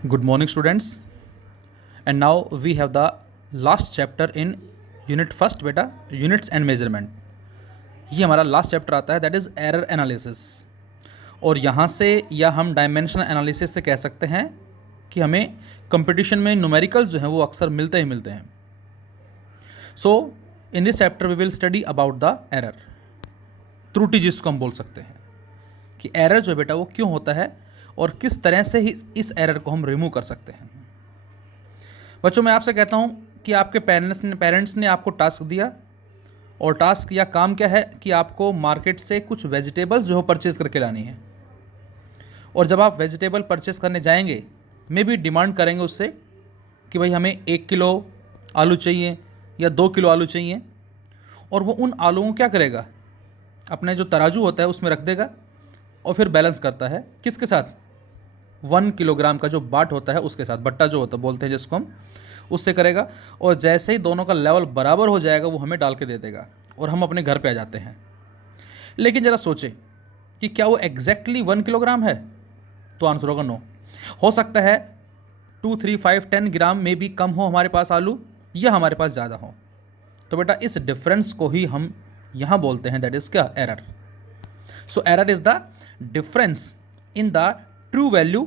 Good morning, students. And now we have the last chapter in unit first, बेटा units and measurement. ये हमारा last chapter आता है, that is error analysis. और यहाँ से या हम डायमेंशनल एनालिसिस से कह सकते हैं कि हमें कंपटीशन में न्यूमेरिकल जो हैं वो अक्सर मिलते ही मिलते हैं. So in this chapter we will study about the error, त्रुटि जिसको हम बोल सकते हैं कि एरर जो है बेटा वो क्यों होता है और किस तरह से ही इस एरर को हम रिमूव कर सकते हैं. बच्चों, मैं आपसे कहता हूँ कि आपके पेरेंट्स ने आपको टास्क दिया, और टास्क या काम क्या है कि आपको मार्केट से कुछ वेजिटेबल्स जो है परचेज़ करके लानी है. और जब आप वेजिटेबल परचेज़ करने जाएंगे, मे भी डिमांड करेंगे उससे कि भाई हमें 1 किलो आलू चाहिए या 2 किलो आलू चाहिए. और वो उन आलूओं को क्या करेगा, अपने जो तराजू होता है उसमें रख देगा और फिर बैलेंस करता है किसके साथ, 1 किलोग्राम का जो बाट होता है उसके साथ, बट्टा जो होता है बोलते हैं जिसको हम, उससे करेगा. और जैसे ही दोनों का लेवल बराबर हो जाएगा वो हमें डाल के दे देगा और हम अपने घर पे आ जाते हैं. लेकिन ज़रा सोचें कि क्या वो एग्जैक्टली 1 किलोग्राम है, तो आंसर होगा नो. हो सकता है 2, 3, 5, 10 ग्राम में भी कम हो हमारे पास आलू, या हमारे पास ज़्यादा हो. तो बेटा इस डिफरेंस को ही हम यहाँ बोलते हैं, दैट इज़ क्या, error. So error is the difference in the true value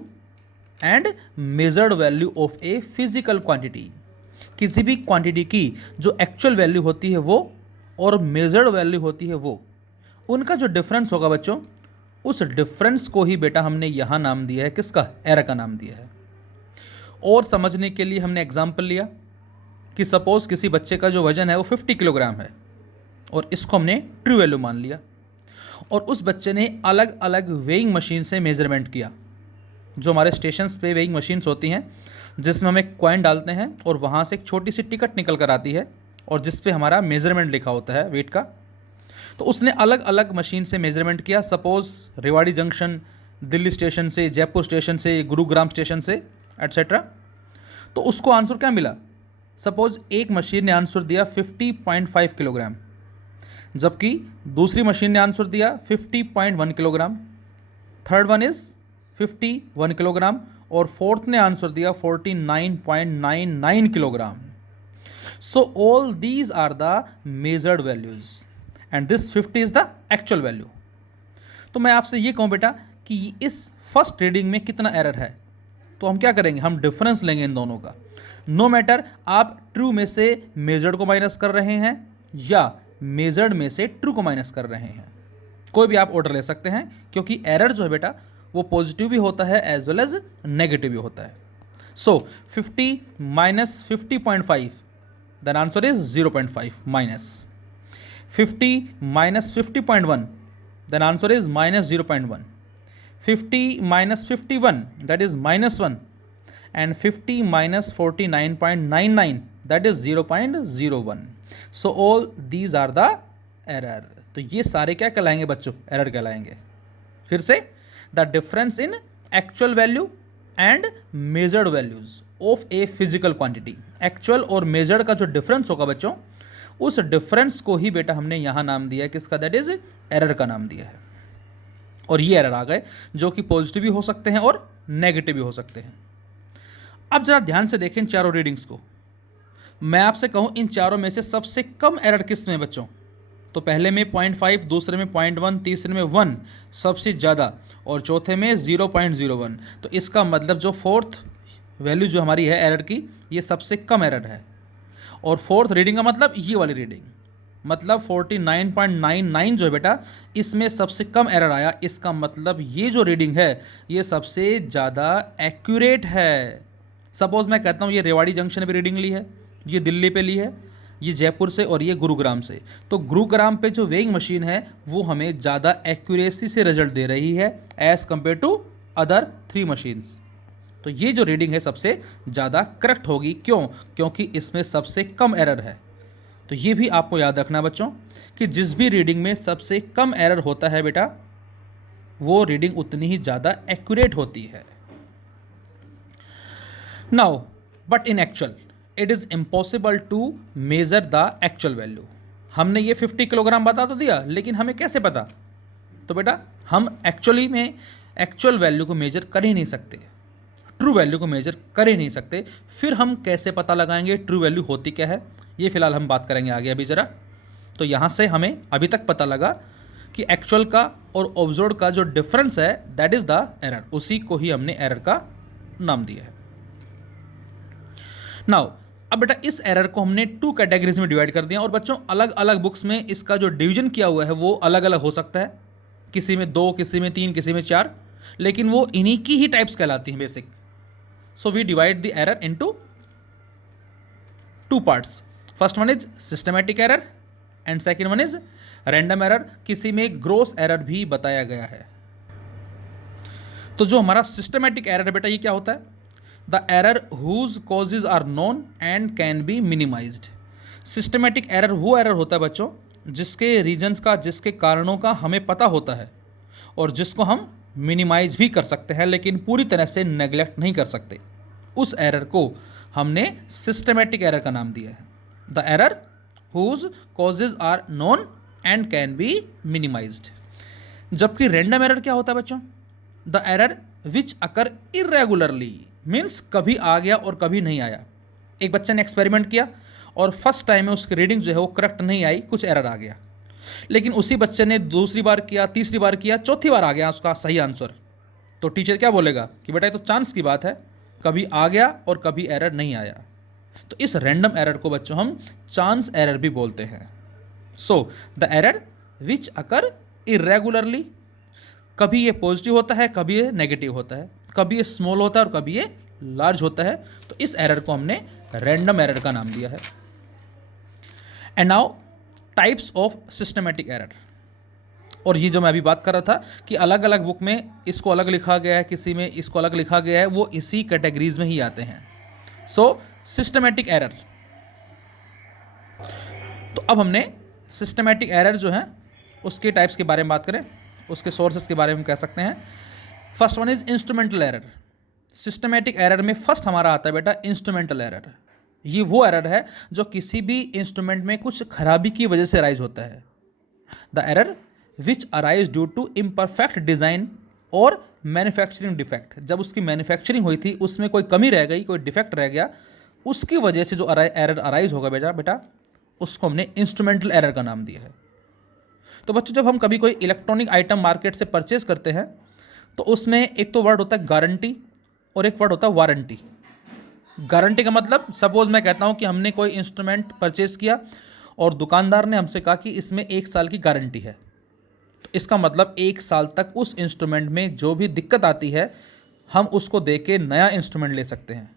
and measured value of a physical quantity. किसी भी क्वांटिटी की जो एक्चुअल वैल्यू होती है वो और मेजर्ड वैल्यू होती है वो, उनका जो डिफरेंस होगा बच्चों, उस डिफरेंस को ही बेटा हमने यहाँ नाम दिया है, किसका, एरर का नाम दिया है. और समझने के लिए हमने एग्जाम्पल लिया कि सपोज़ किसी बच्चे का जो वज़न है वो 50 किलोग्राम है और इसको हमने ट्रू वैल्यू मान लिया, और उस बच्चे ने अलग अलग वेइंग मशीन से मेज़रमेंट किया. जो हमारे स्टेशंस पे वेइंग मशीन्स होती हैं जिसमें हम एक कॉइन डालते हैं और वहाँ से एक छोटी सी टिकट निकल कर आती है और जिस पे हमारा मेज़रमेंट लिखा होता है वेट का. तो उसने अलग अलग मशीन से मेज़रमेंट किया, suppose Rewari junction, Delhi station से, जयपुर स्टेशन से, गुरुग्राम स्टेशन से, एट्सेट्रा. तो उसको आंसर क्या मिला, सपोज़ एक मशीन ने आंसर दिया 50.5 किलोग्राम, जबकि दूसरी मशीन ने आंसर दिया 50.1 kilogram, third one is 51 kilogram, और फोर्थ ने आंसर दिया 49.99 kilogram. So all these are the measured values and this 50 is the actual value. तो मैं आपसे ये कहूँ बेटा कि इस फर्स्ट रीडिंग में कितना एरर है, तो हम क्या करेंगे, हम डिफरेंस लेंगे इन दोनों का. नो मैटर आप ट्रू में से मेजर्ड को माइनस कर रहे हैं या मेजर्ड में से ट्रू को माइनस कर रहे हैं, कोई भी आप ऑर्डर ले सकते हैं, क्योंकि एरर जो है बेटा वो पॉजिटिव भी होता है एज वेल एज नेगेटिव भी होता है. So 50 minus 50.5, then answer is 0.5, minus 50 minus 50.1, then answer is minus 0.1, 50 minus 51, that is -1, and 50 minus 49.99, that is 0.01. So all these are the error. तो ये सारे क्या कहलाएंगे बच्चों, एरर कहलाएंगे. फिर से, the difference in actual value and measured values of a physical quantity. Actual और मेजर्ड का जो डिफरेंस होगा बच्चों, उस डिफरेंस को ही बेटा हमने यहाँ नाम दिया है, किसका, दैट इज एरर का नाम दिया है. और ये एरर आ गए जो कि पॉजिटिव भी हो सकते हैं और नेगेटिव भी हो सकते हैं. अब जरा ध्यान से देखें इन चारों रीडिंग्स को. मैं आपसे कहूँ इन चारों में से सबसे कम एरर किस में बच्चों, तो पहले में 0.5, दूसरे में 0.1, तीसरे में 1 सबसे ज़्यादा, और चौथे में 0.01. तो इसका मतलब जो फोर्थ वैल्यू जो हमारी है एरर की, ये सबसे कम एरर है. और फोर्थ रीडिंग का मतलब ये वाली रीडिंग, मतलब 49.99 जो है बेटा, इसमें सबसे कम एरर आया. इसका मतलब ये जो रीडिंग है ये सबसे ज़्यादा एक्यूरेट है. सपोज़ मैं कहता हूँ ये रेवाड़ी जंक्शन पे रीडिंग ली है, ये दिल्ली पे ली है, ये जयपुर से, और ये गुरुग्राम से. तो गुरुग्राम पे जो वेइंग मशीन है वो हमें ज़्यादा एक्यूरेसी से रिजल्ट दे रही है as compare to other 3 machines. तो ये जो रीडिंग है सबसे ज़्यादा करेक्ट होगी. क्यों, क्योंकि इसमें सबसे कम एरर है. तो ये भी आपको याद रखना बच्चों कि जिस भी रीडिंग में सबसे कम एरर होता है बेटा, वो रीडिंग उतनी ही ज़्यादा एक्यूरेट होती है. Now but in actual it is impossible to measure the actual value. हमने ये 50 किलोग्राम बता तो दिया, लेकिन हमें कैसे पता, तो बेटा हम एक्चुअली में एक्चुअल वैल्यू को मेजर कर ही नहीं सकते. ट्रू वैल्यू को मेजर कर ही नहीं सकते, फिर हम कैसे पता लगाएंगे ट्रू वैल्यू होती क्या है, ये फिलहाल हम बात करेंगे आगे अभी ज़रा। तो यहाँ से हमें अभी तक पता लगा कि एक्चुअल का और ऑब्जर्व का जो डिफरेंस है दैट इज़ द एरर, उसी को ही हमने एरर का नाम दिया है। नाउ अब बेटा इस एरर को हमने 2 कैटेगरीज में डिवाइड कर दिया, और बच्चों अलग अलग बुक्स में इसका जो डिवीजन किया हुआ है वो अलग अलग हो सकता है, किसी में 2, किसी में 3, किसी में 4, लेकिन वो इन्हीं की ही टाइप्स कहलाती हैं basic. So we divide the error into 2 parts. First one is systematic error and second one is random error, किसी में ग्रोस एरर भी बताया गया है। तो जो हमारा सिस्टमैटिक एरर है बेटा ये क्या होता है? The error whose causes are known and can be minimised. Systematic error वो एरर होता है बच्चों जिसके रीजन्स का, जिसके कारणों का हमें पता होता है और जिसको हम मिनिमाइज भी कर सकते हैं, लेकिन पूरी तरह से नेग्लेक्ट नहीं कर सकते। उस एरर को हमने सिस्टमैटिक एरर का नाम दिया है। The error whose causes are known and can be minimised. जबकि रैंडम एरर क्या होता है बच्चों? The error which occur irregularly, means कभी आ गया और कभी नहीं आया। एक बच्चे ने एक्सपेरिमेंट किया और फर्स्ट टाइम में उसकी रीडिंग जो है वो करेक्ट नहीं आई, कुछ एरर आ गया, लेकिन उसी बच्चे ने दूसरी बार किया, तीसरी बार किया, चौथी बार आ गया उसका सही आंसर। तो टीचर क्या बोलेगा कि बेटा ये तो चांस की बात है, कभी आ गया और कभी एरर नहीं आया। तो इस रैंडम एरर को बच्चों हम चांस एरर भी बोलते हैं। So the error which occur irregularly, कभी ये पॉजिटिव होता है, कभी ये नेगेटिव होता है, कभी ये स्मॉल होता है और कभी ये लार्ज होता है। तो इस एरर को हमने रैंडम एरर का नाम दिया है। And now types of systematic error. और ये जो मैं अभी बात कर रहा था कि अलग अलग बुक में इसको अलग लिखा गया है, किसी में इसको अलग लिखा गया है, वो इसी कैटेगरीज में ही आते हैं। सो सिस्टमैटिक एरर। तो अब हमने सिस्टमैटिक एरर जो है उसके टाइप्स के बारे में बात करें, उसके सोर्सेस के बारे में कह सकते हैं। First one is instrumental error. Systematic error में फर्स्ट हमारा आता है बेटा इंस्ट्रूमेंटल एरर। ये वो एरर है जो किसी भी इंस्ट्रूमेंट में कुछ खराबी की वजह से अराइज होता है। The error which arise due to imperfect design और मैन्युफैक्चरिंग डिफेक्ट। जब उसकी मैन्युफैक्चरिंग हुई थी उसमें कोई कमी रह गई, कोई डिफेक्ट रह गया, उसकी वजह से जो एरर अराइज होगा बेटा उसको हमने इंस्ट्रूमेंटल एरर का नाम दिया है। तो बच्चों जब हम कभी कोई इलेक्ट्रॉनिक आइटम मार्केट से परचेज करते हैं तो उसमें एक तो वर्ड होता है गारंटी और एक वर्ड होता है वारंटी। गारंटी का मतलब, सपोज मैं कहता हूं कि हमने कोई इंस्ट्रूमेंट परचेज किया और दुकानदार ने हमसे कहा कि इसमें 1 साल की गारंटी है, तो इसका मतलब 1 साल तक उस इंस्ट्रूमेंट में जो भी दिक्कत आती है हम उसको दे के नया इंस्ट्रूमेंट ले सकते हैं।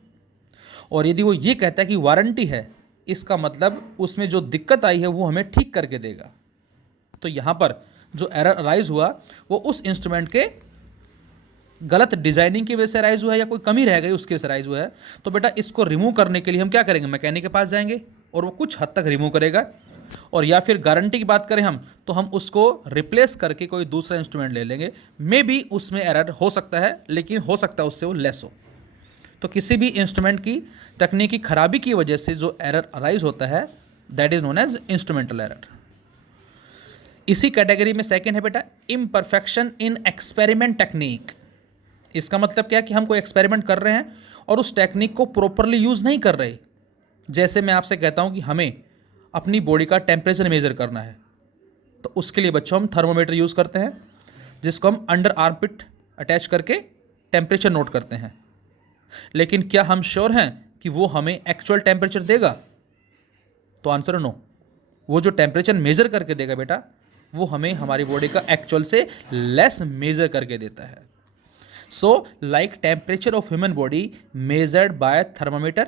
और यदि वो ये कहता है कि वारंटी है, इसका मतलब उसमें जो दिक्कत आई है वो हमें ठीक करके देगा। तो यहाँ पर जो एरर अराइज हुआ वो उस इंस्ट्रूमेंट के गलत डिजाइनिंग की वजह से अराइज हुआ है या कोई कमी रह गई उसकी वजह से अराइज हुआ है। तो बेटा इसको रिमूव करने के लिए हम क्या करेंगे? मैकेनिक के पास जाएंगे और वो कुछ हद तक रिमूव करेगा। और या फिर गारंटी की बात करें हम तो हम उसको रिप्लेस करके कोई दूसरा इंस्ट्रूमेंट ले लेंगे। मे बी उसमें एरर हो सकता है, लेकिन हो सकता है उससे वो लेस हो। तो किसी भी इंस्ट्रूमेंट की तकनीकी खराबी की वजह से जो एरर अराइज होता है that is known as instrumental error. इसी कैटेगरी में सेकेंड है बेटा इम्परफेक्शन इन एक्सपेरिमेंट टेक्निक। इसका मतलब क्या है कि हम कोई एक्सपेरिमेंट कर रहे हैं और उस टेक्निक को प्रॉपरली यूज़ नहीं कर रहे। जैसे मैं आपसे कहता हूं कि हमें अपनी बॉडी का टेम्परेचर मेजर करना है, तो उसके लिए बच्चों हम थर्मोमीटर यूज़ करते हैं जिसको हम अंडर आर्मपिट अटैच करके टेम्परेचर नोट करते हैं। लेकिन क्या हम श्योर हैं कि वो हमें एक्चुअल टेम्परेचर देगा? तो आंसर है नो। वो जो टेम्परेचर मेजर करके देगा बेटा वो हमें हमारी बॉडी का एक्चुअल से लेस मेजर करके देता है। So like temperature of human body measured by thermometer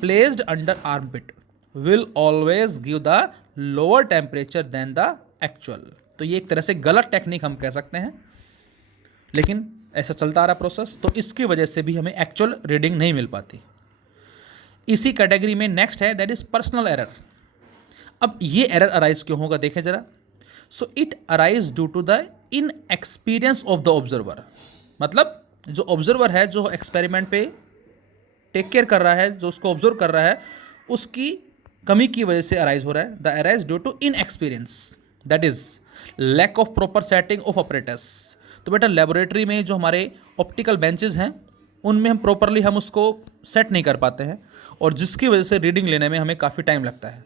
placed under armpit will always give the lower temperature than the actual. तो ये एक तरह से गलत टेक्निक हम कह सकते हैं, लेकिन ऐसा चलता आ रहा प्रोसेस, तो इसकी वजह से भी हमें एक्चुअल रीडिंग नहीं मिल पाती। इसी कैटेगरी में नेक्स्ट है दैट इज पर्सनल एरर। अब ये एरर अराइज क्यों होगा देखें जरा। So it arise due to the inexperience of the observer. मतलब जो ऑब्जर्वर है, जो एक्सपेरिमेंट पे टेक केयर कर रहा है, जो उसको ऑब्जर्व कर रहा है, उसकी कमी की वजह से अराइज हो रहा है। The arise due to inexperience that is lack of proper setting of apparatus. तो बेटा लेबोरेटरी में जो हमारे ऑप्टिकल बेंचेस हैं उनमें हम प्रॉपरली हम उसको सेट नहीं कर पाते हैं, और जिसकी वजह से रीडिंग लेने में हमें काफ़ी टाइम लगता है।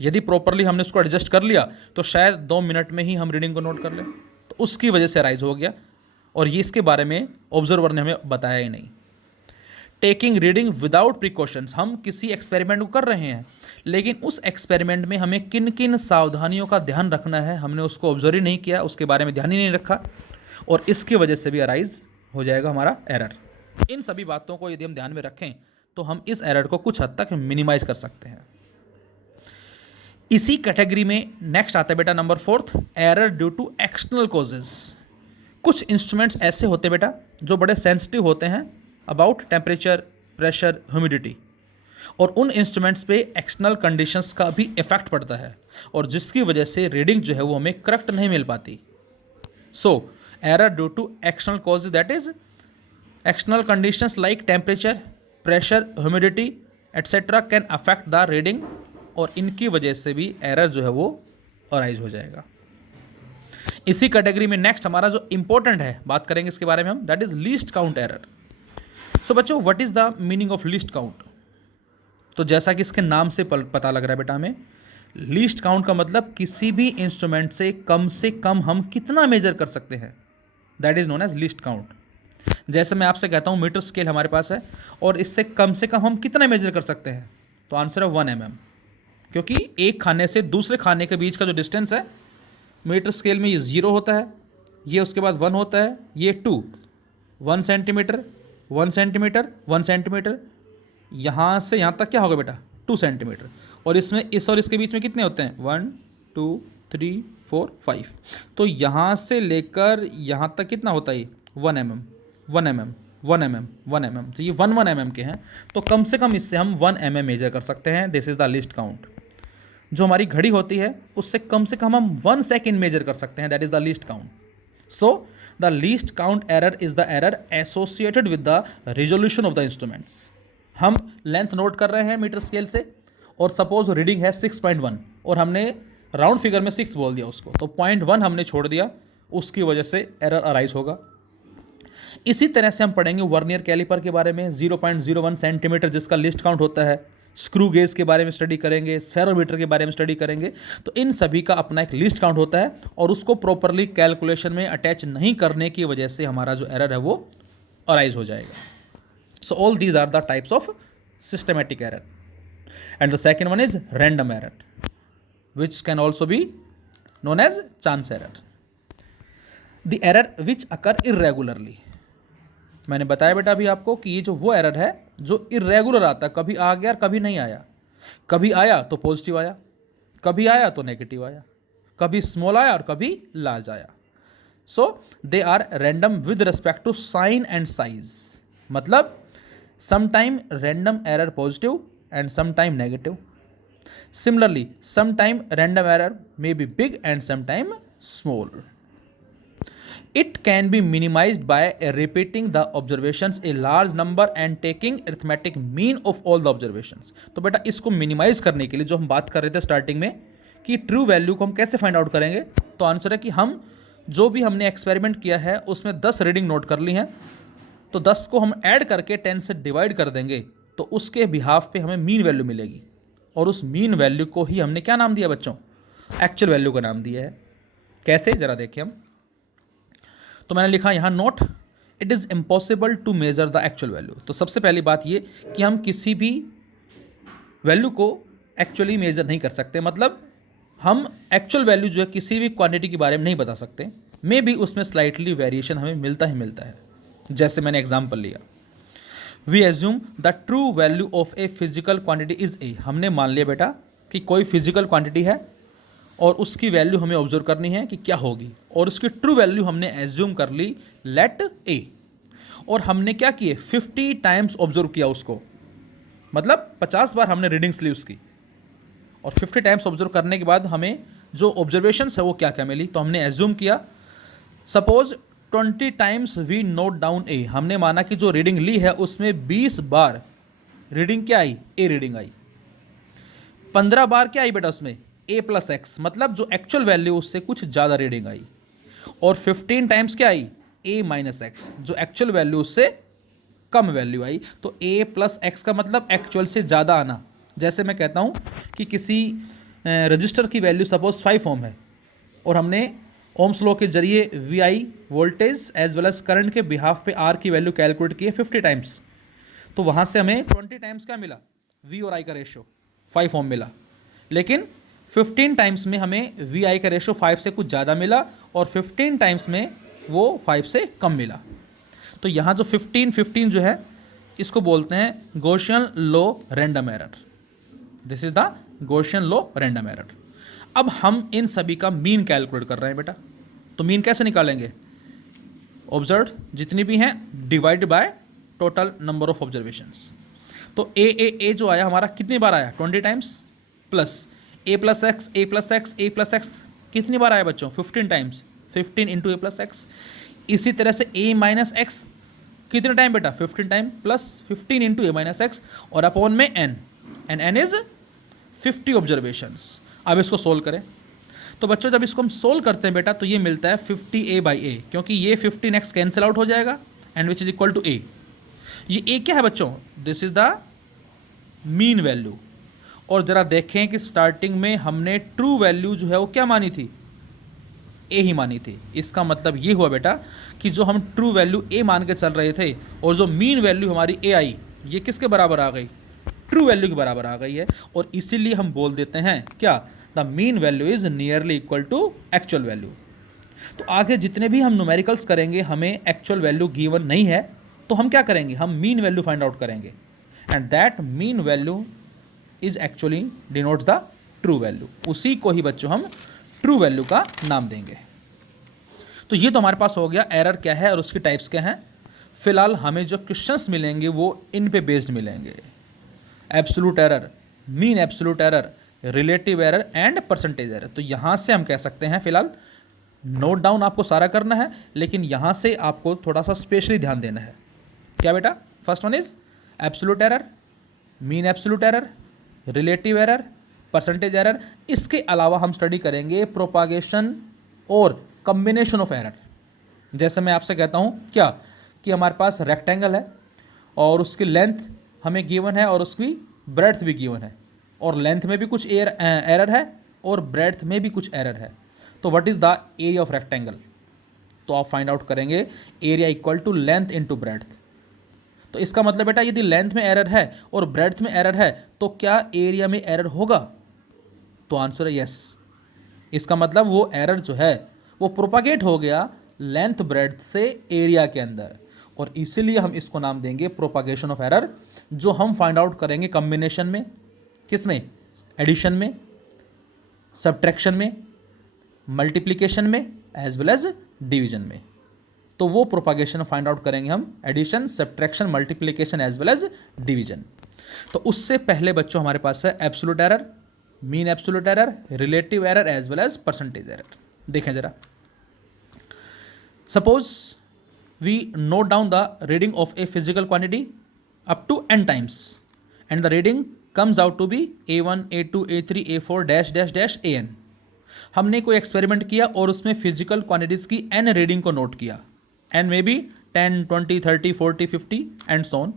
यदि प्रॉपरली हमने उसको एडजस्ट कर लिया तो शायद 2 मिनट में ही हम रीडिंग को नोट कर लें, तो उसकी वजह से राइज हो गया, और ये इसके बारे में ऑब्जर्वर ने हमें बताया ही नहीं। टेकिंग रीडिंग विदाउट प्रिकॉशंस, हम किसी एक्सपेरिमेंट को कर रहे हैं, लेकिन उस एक्सपेरिमेंट में हमें किन किन सावधानियों का ध्यान रखना है हमने उसको ऑब्जर्व ही नहीं किया, उसके बारे में ध्यान ही नहीं रखा, और इसकी वजह से भी अराइज हो जाएगा हमारा एरर। इन सभी बातों को यदि हम ध्यान में रखें तो हम इस एरर को कुछ हद तक मिनिमाइज कर सकते हैं। इसी कैटेगरी में नेक्स्ट आता है बेटा number 4, error due to external causes. कुछ इंस्ट्रूमेंट्स ऐसे होते हैं बेटा जो बड़े सेंसिटिव होते हैं अबाउट टेम्परेचर, प्रेशर, ह्यूमिडिटी, और उन इंस्ट्रूमेंट्स पे एक्सटर्नल कंडीशंस का भी इफेक्ट पड़ता है, और जिसकी वजह से रीडिंग जो है वो हमें करेक्ट नहीं मिल पाती। So error due to external causes, that is external conditions like temperature, pressure, humidity etcetera can affect the reading, और इनकी वजह से भी एरर जो है वो अराइज हो जाएगा। इसी कैटेगरी में नेक्स्ट हमारा जो इंपॉर्टेंट है, बात करेंगे इसके बारे में हम, that is least count error. So बच्चों, what is the meaning of least count? तो जैसा कि इसके नाम से पता लग रहा है बेटा हमें, लीस्ट काउंट का मतलब किसी भी इंस्ट्रूमेंट से कम हम कितना मेजर कर सकते हैं, that is known as least count. जैसे मैं आपसे कहता हूँ मीटर स्केल हमारे पास है, और इससे कम हम कितना मेजर कर सकते हैं, तो आंसर है 1 mm, क्योंकि एक खाने से दूसरे खाने के बीच का जो डिस्टेंस है मीटर स्केल में ये 0 होता है, ये उसके बाद 1 होता है, ये 2, 1 सेंटीमीटर, 1 सेंटीमीटर, 1 सेंटीमीटर, यहाँ से यहाँ तक क्या होगा बेटा 2 सेंटीमीटर, और इसमें इस और इसके बीच में कितने होते हैं 1 2 3 4 5, तो यहाँ से लेकर यहाँ तक कितना होता है 1 mm 1 mm 1 mm 1 mm, तो ये 1 mm के हैं, तो कम से कम इससे हम 1 mm मेजर कर सकते हैं। This is the least count. जो हमारी घड़ी होती है उससे कम हम 1 सेकेंड मेजर कर सकते हैं, that is the least count. So the least count error is the error associated with the resolution of the instruments. हम लेंथ नोट कर रहे हैं मीटर स्केल से, और सपोज रीडिंग है 6.1, और हमने राउंड फिगर में 6 बोल दिया उसको, तो 0.1 हमने छोड़ दिया, उसकी वजह से एरर अराइज होगा। इसी तरह से हम पढ़ेंगे वर्नियर कैलिपर के बारे में, 0.01 सेंटीमीटर जिसका लिस्ट काउंट होता है, स्क्रू गेज के बारे में स्टडी करेंगे, स्फेरोमीटर के बारे में स्टडी करेंगे, तो इन सभी का अपना एक लिस्ट काउंट होता है, और उसको प्रॉपरली कैलकुलेशन में अटैच नहीं करने की वजह से हमारा जो एरर है वो अराइज हो जाएगा। So all these are the types of systematic error, and the second one is random error, which can also be known as chance error. The error which occur irregularly, मैंने बताया बेटा अभी आपको कि ये जो वो एरर है जो इरेगुलर आता है, कभी आ गया और कभी नहीं आया, कभी आया तो पॉजिटिव आया, कभी आया तो नेगेटिव आया, कभी स्मॉल आया और कभी लार्ज आया। So they are random with respect to sign and size, मतलब sometime random error positive and sometime negative. Similarly sometime random error may be big and sometime small. It can be minimized by repeating the observations a large number and taking arithmetic mean of all the observations. तो बेटा इसको minimise करने के लिए जो हम बात कर रहे थे स्टार्टिंग में कि ट्रू वैल्यू को हम कैसे फाइंड आउट करेंगे, तो आंसर है कि हम जो भी हमने एक्सपेरिमेंट किया है उसमें 10 रीडिंग नोट कर ली हैं, तो 10 को हम ऐड करके 10 से डिवाइड कर देंगे, तो उसके बिहाफ पे हमें मीन वैल्यू मिलेगी, और उस मीन वैल्यू को ही हमने क्या नाम दिया बच्चों, एक्चुअल वैल्यू का नाम दिया है। कैसे, जरा देखिए हम। तो मैंने लिखा यहाँ note, it is impossible to measure the actual value. तो सबसे पहली बात ये कि हम किसी भी वैल्यू को एक्चुअली मेजर नहीं कर सकते, मतलब हम एक्चुअल वैल्यू जो है किसी भी क्वांटिटी के बारे में नहीं बता सकते, मे बी उसमें स्लाइटली वेरिएशन हमें मिलता ही मिलता है। जैसे मैंने एग्जाम्पल लिया, we assume the true value of a physical quantity is A. हमने मान लिया बेटा कि कोई फिजिकल क्वांटिटी है और उसकी वैल्यू हमें ऑब्जर्व करनी है कि क्या होगी, और उसकी ट्रू वैल्यू हमने एज्यूम कर ली लेट ए, और हमने क्या किए 50 टाइम्स ऑब्जर्व किया उसको, मतलब 50 बार हमने रीडिंग्स ली उसकी, और 50 टाइम्स ऑब्जर्व करने के बाद हमें जो ऑब्जर्वेशंस है वो क्या क्या मिली, तो हमने एज्यूम किया suppose 20 times we note down A. हमने माना कि जो रीडिंग ली है उसमें 20 बार रीडिंग क्या आई, ए रीडिंग आई। 15 बार क्या आई बेटा उसमें, a प्लस एक्स, मतलब जो एक्चुअल वैल्यू उससे कुछ ज़्यादा रीडिंग आई, और 15 टाइम्स क्या आई, a माइनस एक्स, जो एक्चुअल वैल्यू उससे कम वैल्यू आई, तो a प्लस एक्स का मतलब एक्चुअल से ज़्यादा आना। जैसे मैं कहता हूँ कि किसी रजिस्टर की वैल्यू सपोज 5 ओम है और हमने ओम्स लॉ के जरिए V I voltage as well as current के बिहाफ पे आर की वैल्यू कैलकुलेट की है 50 टाइम्स, तो वहाँ से हमें 20 टाइम्स क्या मिला, वी और आई का रेशो 5 ओम मिला। लेकिन 15 टाइम्स में हमें वी आई का रेशो 5 से कुछ ज़्यादा मिला और 15 टाइम्स में वो 5 से कम मिला। तो यहाँ जो 15 जो है इसको बोलते हैं Gaussian law random error. This is the Gaussian law random error. अब हम इन सभी का मीन कैलकुलेट कर रहे हैं बेटा, तो मीन कैसे निकालेंगे, ऑब्जर्व जितनी भी हैं divide by total number of observations. तो ए जो आया हमारा कितनी बार आया, 20 times, plus A plus X A plus X A plus X कितनी बार आया बच्चों, 15 times, 15 into A plus X. इसी तरह से ए माइनस एक्स कितने टाइम बेटा, 15 time, plus 15 into A minus X और अपॉन में N, and N is 50 observations. अब इसको सोल्व करें, तो बच्चों जब इसको हम सोल्व करते हैं बेटा तो ये मिलता है 50a बाई ए, क्योंकि ये 15x कैंसिल आउट हो जाएगा and which is equal to A. ये ए क्या है बच्चों, this is the mean value. और ज़रा देखें कि स्टार्टिंग में हमने ट्रू वैल्यू जो है वो क्या मानी थी, ए ही मानी थी। इसका मतलब ये हुआ बेटा कि जो हम ट्रू वैल्यू ए मान के चल रहे थे और जो मीन वैल्यू हमारी ए आई, ये किसके बराबर आ गई, ट्रू वैल्यू के बराबर आ गई है। और इसीलिए हम बोल देते हैं क्या, the mean value is nearly equal to actual value. तो आगे जितने भी हम न्यूमेरिकल्स करेंगे हमें एक्चुअल वैल्यू गिवन नहीं है, तो हम क्या करेंगे, हम मीन वैल्यू फाइंड आउट करेंगे and that mean value is actually denotes the true value. उसी को ही बच्चों हम ट्रू वैल्यू का नाम देंगे। तो ये तो हमारे पास हो गया एरर क्या है और उसकी टाइप्स क्या हैं। फिलहाल हमें जो क्वेश्चंस मिलेंगे वो इन पे बेस्ड मिलेंगे, absolute error, mean absolute error, relative error and percentage error. तो यहाँ से हम कह सकते हैं, फिलहाल नोट डाउन आपको सारा करना है, लेकिन यहाँ से आपको थोड़ा सा स्पेशली ध्यान देना है। क्या बेटा, first one is absolute error, mean absolute error, relative error, percentage error. इसके अलावा हम स्टडी करेंगे प्रोपागेशन और कम्बिनेशन ऑफ एरर। जैसे मैं आपसे कहता हूँ क्या, कि हमारे पास रेक्टेंगल है और उसकी लेंथ हमें गिवन है और उसकी ब्रेड्थ भी गिवन है, और लेंथ में भी कुछ एरर है और ब्रेड्थ में भी कुछ एरर है। तो what is the area of rectangle, तो आप फाइंड आउट करेंगे area equal to length into breadth. तो इसका मतलब बेटा यदि लेंथ में एरर है और ब्रेड्थ में एरर है तो क्या एरिया में एरर होगा, तो आंसर है यस। इसका मतलब वो एरर जो है वो प्रोपागेट हो गया लेंथ ब्रेड्थ से एरिया के अंदर, और इसीलिए हम इसको नाम देंगे प्रोपागेशन ऑफ एरर, जो हम फाइंड आउट करेंगे कम्बिनेशन में, किस में, एडिशन में, सब्ट्रैक्शन में, मल्टीप्लिकेशन में एज वेल एज डिवीजन में। तो वो प्रोपागेशन फाइंड आउट करेंगे हम addition, subtraction, multiplication as well as division. तो उससे पहले बच्चों हमारे पास है absolute error, mean absolute error, relative error as well as percentage error. देखें जरा, suppose we note down the reading of a physical quantity up to n times and the reading comes out to be a1 a2 a3 a4 dash dash dash an। हमने कोई experiment किया और उसमें physical quantities की n reading को note किया, n में भी 10 20 30 40 50 एंड सो ऑन।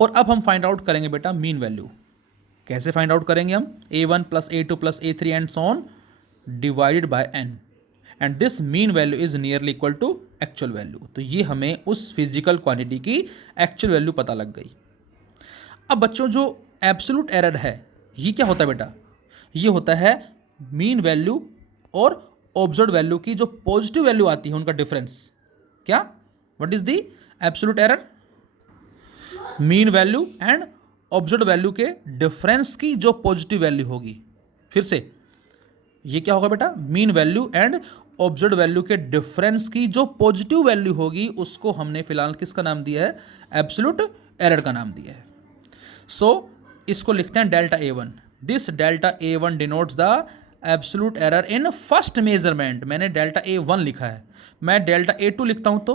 और अब हम फाइंड आउट करेंगे बेटा मीन वैल्यू। कैसे फाइंड आउट करेंगे हम, a1 plus a2 plus a3 and so on divided by n, and this mean value is nearly equal to actual value. तो ये हमें उस फिजिकल क्वांटिटी की एक्चुअल वैल्यू पता लग गई। अब बच्चों जो एब्सोल्यूट एरर है ये क्या होता है बेटा, ये होता है मीन वैल्यू और ऑब्जर्व्ड वैल्यू की जो पॉजिटिव वैल्यू आती है उनका डिफरेंस। क्या, what is the absolute error, mean value and observed value के डिफरेंस की जो पॉजिटिव वैल्यू होगी। फिर से ये क्या होगा बेटा, mean value and observed value के डिफरेंस की जो पॉजिटिव वैल्यू होगी उसको हमने फिलहाल किसका नाम दिया है, एब्सोल्यूट एरर का नाम दिया है। सो इसको लिखते हैं delta A1। This delta A1 denotes the absolute error in first measurement. मैंने डेल्टा A1 लिखा है, मैं डेल्टा A2 लिखता हूं तो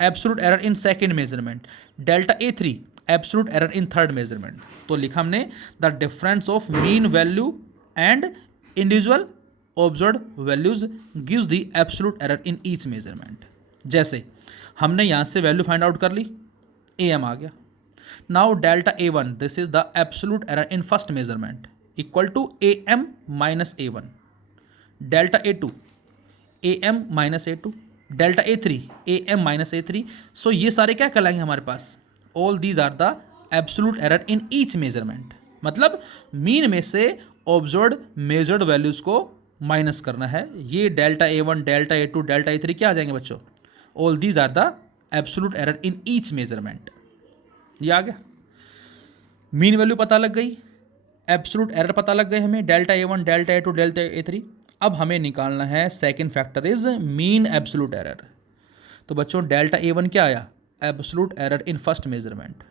absolute error in second measurement, delta A3 absolute error in third measurement. तो लिखा हमने the difference of mean value and individual observed values gives the absolute error in each measurement. जैसे हमने यहाँ से वैल्यू फाइंड आउट कर ली ए M आ गया। Now delta A one, this is the absolute error in first measurement, equal to A M minus A one. Delta A two, A M minus A two. Delta A three, A M minus A three. So ये सारे क्या कहलाएंगे हमारे पास? All these are the absolute error in each measurement. मतलब mean में से observed measured values को माइनस करना है। ये delta A one, delta A two, delta A three क्या आ जाएंगे बच्चों? All these are the absolute error in each measurement. ये आ गया। मीन वैल्यू पता लग गई, एब्सोल्यूट एरर पता लग गए हमें, delta A one, delta A two, delta A three. अब हमें निकालना है second factor is mean absolute error. तो बच्चों डेल्टा ए वन क्या आया? Absolute error in first measurement.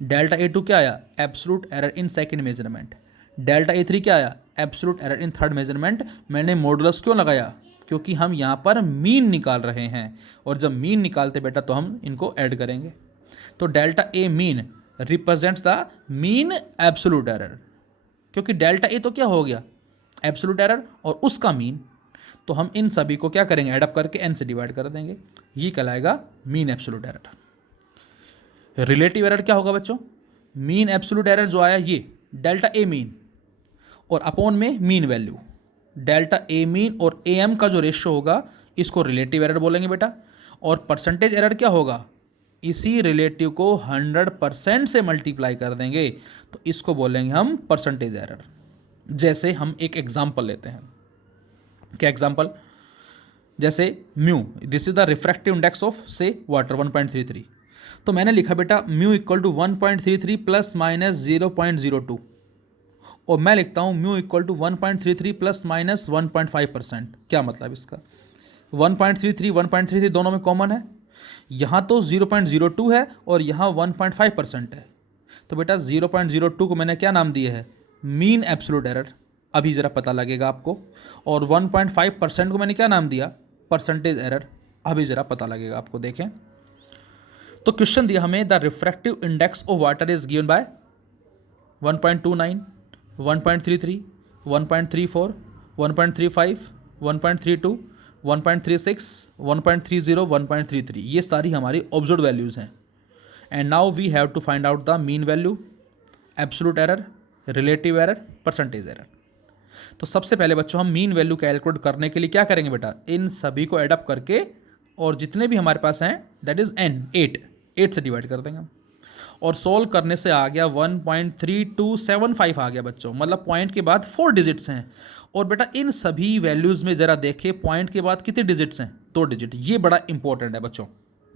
Delta A two क्या आया? Absolute error in second measurement. Delta A three क्या आया? Absolute error in third measurement. मैंने मॉडुलस क्यों लगाया? क्योंकि हम यहाँ पर मीन निकाल रहे हैं, और जब मीन निकालते बेटा तो हम इनको ऐड करेंगे। तो delta A mean represents the mean absolute error, क्योंकि डेल्टा ए तो क्या हो गया? एब्सोल्यूट एरर, और उसका मीन। तो हम इन सभी को क्या करेंगे? एडअप करके एन से डिवाइड कर देंगे। ये कहलाएगा mean absolute error. Relative error क्या होगा बच्चों? मीन एब्सोल्यूट एरर जो आया ये डेल्टा ए मीन और अपॉन में mean value. Delta A mean और ए एम का जो रेशियो होगा इसको रिलेटिव एरर बोलेंगे बेटा। और परसेंटेज एरर क्या होगा? इसी रिलेटिव को 100% से मल्टीप्लाई कर देंगे, तो इसको बोलेंगे हम परसेंटेज एरर। जैसे हम एक एग्जाम्पल लेते हैं। क्या एग्जाम्पल? जैसे mu, this is the refractive index of say water 1.33। तो मैंने लिखा बेटा mu equal to 1.33 plus minus 0.02, और मैं लिखता हूँ mu equal to 1.33 plus minus 1.5%। क्या मतलब इसका? 1.33 1.33 दोनों में कॉमन है, यहाँ तो 0.02 है और यहाँ 1.5% है। तो बेटा 0.02 को मैंने क्या नाम दिया है? Mean absolute error. अभी ज़रा पता लगेगा आपको। और 1.5% को मैंने क्या नाम दिया? Percentage error. अभी ज़रा पता लगेगा आपको। देखें तो क्वेश्चन दिया हमें, the refractive index of water is given by 1.29, 1.33, 1.34, 1.35, 1.32, 1.36, 1.30, 1.33। ये सारी हमारी ऑब्जर्व्ड वैल्यूज़ हैं। And now we have to find out the mean value, absolute error, relative error, percentage error. तो सबसे पहले बच्चों हम मीन वैल्यू कैलकुलेट करने के लिए क्या करेंगे बेटा? इन सभी को एडअप करके और जितने भी हमारे पास हैं दैट इज एन 8 से डिवाइड कर देंगे हम। और सोल्व करने से आ गया 1.3275 आ गया बच्चों। मतलब पॉइंट के बाद 4 डिजिट्स हैं। और बेटा इन सभी वैल्यूज़ में ज़रा देखें पॉइंट के बाद कितने डिजिट्स हैं? 2 डिजिट। ये बड़ा इंपॉर्टेंट है बच्चों।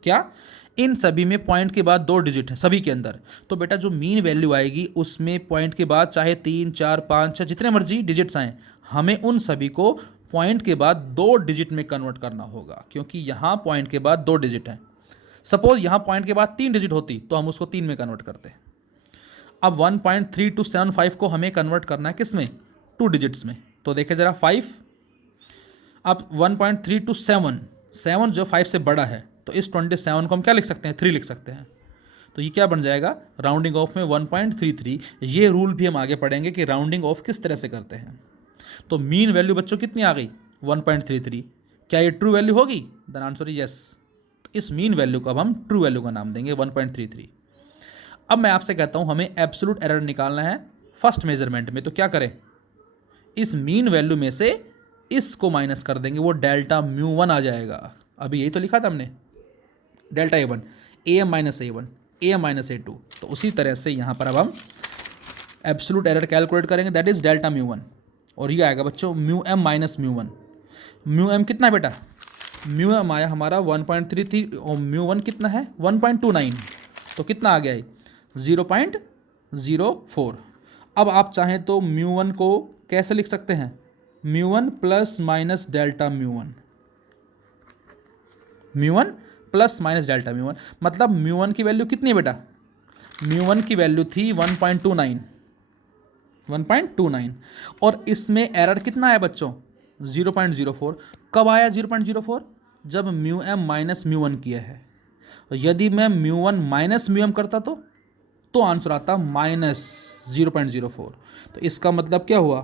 क्या? इन सभी में पॉइंट के बाद 2 डिजिट है सभी के अंदर। तो बेटा जो मीन वैल्यू आएगी उसमें पॉइंट के बाद चाहे 3, 4, 5, 6 जितने मर्जी डिजिट्स आएँ, हमें उन सभी को पॉइंट के बाद 2 डिजिट में कन्वर्ट करना होगा, क्योंकि यहाँ पॉइंट के बाद 2 डिजिट है। सपोज यहाँ पॉइंट के बाद 3 डिजिट होती तो हम उसको 3 में कन्वर्ट करते। अब 1.3275 को हमें कन्वर्ट करना है किस में? 2 डिजिट्स में। तो देखें ज़रा 5। अब 1.327, 7 जो 5 से बड़ा है, तो इस 27 को हम क्या लिख सकते हैं? 3 लिख सकते हैं। तो ये क्या बन जाएगा? राउंडिंग ऑफ में 1.33। ये रूल भी हम आगे पढ़ेंगे कि राउंडिंग ऑफ किस तरह से करते हैं। तो मीन वैल्यू बच्चों कितनी आ गई? 1.33। क्या ये ट्रू वैल्यू होगी? The answer is yes. इस मीन वैल्यू को अब हम ट्रू वैल्यू का नाम देंगे 1.33। अब मैं आपसे कहता हूं हमें एब्सोल्यूट एरर निकालना है फर्स्ट मेजरमेंट में। तो क्या करें? इस मीन वैल्यू में से इसको माइनस कर देंगे, वो डेल्टा म्यू वन आ जाएगा। अभी यही तो लिखा था हमने, delta A one, A M minus A one, A M minus A two. तो उसी तरह से यहाँ पर अब हम एब्सोल्यूट एरर कैलकुलेट करेंगे, that is delta mu one. और ये आएगा बच्चों mu M minus mu one. Mu M कितना है बेटा? म्यू एम आया हमारा 1.33 और म्यू वन कितना है? 1.29। तो कितना आ गया है? 0.04। अब आप चाहें तो म्यू वन को कैसे लिख सकते हैं? Mu one plus minus delta mu one, mu one plus minus delta mu one. मतलब म्यू वन की वैल्यू कितनी है बेटा? म्यू वन की वैल्यू थी 1.29, 1.29। और इसमें एरर कितना है बच्चों? 0.04। कब आया 0.04? जब mu M minus mu one किया है। यदि मैं mu one minus mu M करता तो आंसर आता माइनस 0.04। तो इसका मतलब क्या हुआ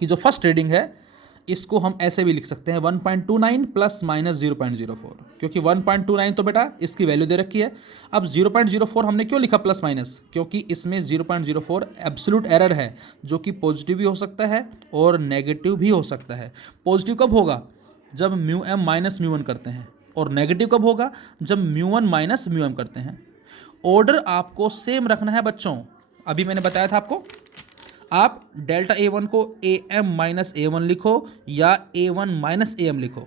कि जो फर्स्ट रीडिंग है इसको हम ऐसे भी लिख सकते हैं 1.29 प्लस माइनस 0.04, क्योंकि 1.29 तो बेटा इसकी वैल्यू दे रखी है। अब 0.04 हमने क्यों लिखा प्लस माइनस, क्योंकि इसमें 0.04 एब्सोल्यूट एरर है, जो कि पॉजिटिव भी हो सकता है और नेगेटिव भी हो सकता है। पॉजिटिव कब होगा, जब mu M minus mu one करते हैं, और नेगेटिव कब होगा, जब mu one minus mu M करते हैं। ऑर्डर आपको सेम रखना है बच्चों। अभी मैंने बताया था आपको, आप डेल्टा ए वन को A M minus A one लिखो या A one minus A M लिखो,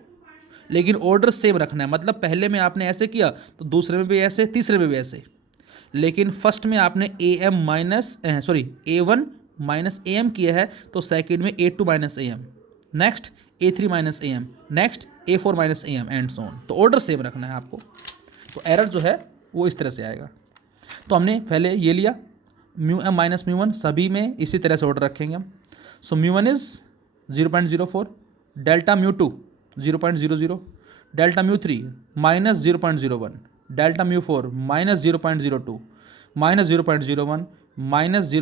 लेकिन ऑर्डर सेम रखना है। मतलब पहले में आपने ऐसे किया तो दूसरे में भी ऐसे, तीसरे में भी ऐसे, लेकिन फर्स्ट में आपने A M minus A one minus A M किया है तो सेकेंड में A two minus A M, next A three minus A M, next A four minus A M and so on. तो ऑर्डर सेम रखना है आपको, तो error जो है वो इस तरह से आएगा। तो हमने पहले ये लिया mu M minus mu one, सभी में इसी तरह से ऑर्डर रखेंगे हम। So mu one is 0.04, delta mu two 0.00, delta mu three minus 0.01, delta mu four minus 0.02, minus 0.01, minus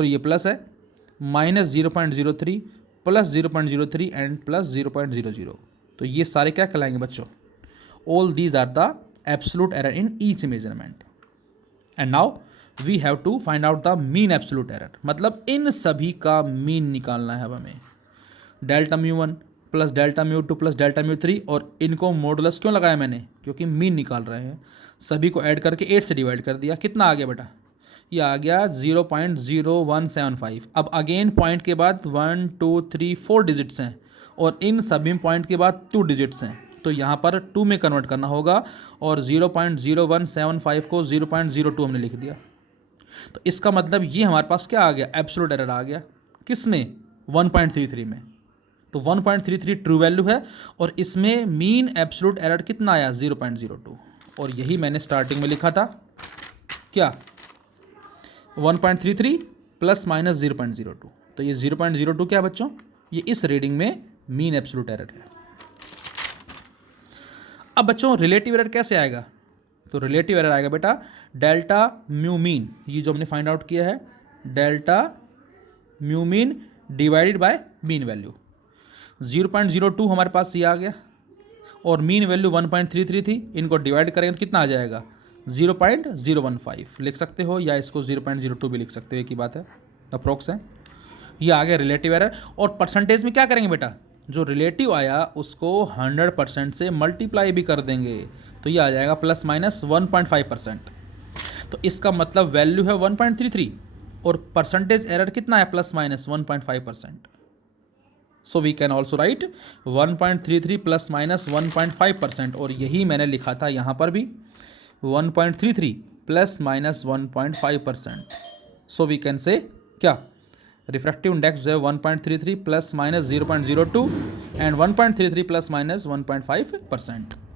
ये प्लस है, माइनस 0.03, प्लस 0.03 एंड प्लस 0.00। तो ये सारे क्या कहलाएंगे बच्चों, all these are the absolute error in each measurement. And now we have to find out the mean absolute error, मतलब इन सभी का मीन निकालना है अब हमें। Delta mu one plus delta mu two plus delta mu three, और इनको modulus क्यों लगाया मैंने, क्योंकि मीन निकाल रहे हैं। सभी को ऐड करके 8 से डिवाइड कर दिया, कितना आ गया बेटा, ये आ गया 0.0175। अब अगेन पॉइंट के बाद 1 2 3 4 डिजिट्स हैं, और इन सभी पॉइंट के बाद 2 डिजिट्स हैं, तो यहाँ पर 2 में कन्वर्ट करना होगा, और 0.0175 को 0.02 हमने लिख दिया। तो इसका मतलब ये हमारे पास क्या आ गया, एब्सोल्यूट एरर आ गया। किस में, 1.33 में। तो 1.33 ट्रू वैल्यू है, और इसमें मीन एब्सोल्यूट एरर कितना आया, 0.02। और यही मैंने स्टार्टिंग में लिखा था, क्या 1.33 प्लस माइनस 0.02। तो ये 0.02 क्या बच्चों, ये इस रीडिंग में मीन एब्सोल्यूट एरर है। अब बच्चों रिलेटिव एरर कैसे आएगा, तो रिलेटिव एरर आएगा बेटा डेल्टा म्यू मीन, ये जो हमने फाइंड आउट किया है, delta mu mean divided by mean value. 0.02 हमारे पास ये आ गया, और मीन वैल्यू 1.33 थी, इनको डिवाइड करेंगे तो कितना आ जाएगा, 0.015 लिख सकते हो, या इसको 0.02 भी लिख सकते हो, एक ही बात है, अप्रोक्स है। ये आ गया रिलेटिव एरर। और परसेंटेज में क्या करेंगे बेटा, जो रिलेटिव आया उसको 100% से मल्टीप्लाई भी कर देंगे, तो ये आ जाएगा प्लस माइनस 1.5%। तो इसका मतलब वैल्यू है 1.33, और परसेंटेज एरर कितना है, plus minus 1.5%। So we can also write 1.33 plus minus 1.5%, और यही मैंने लिखा था यहाँ पर भी 1.33 plus minus 1.5%। So we can say क्या, रिफ्रैक्टिव इंडेक्स जो है 1.33 plus minus 0.02 and 1.33 plus minus 1.5%।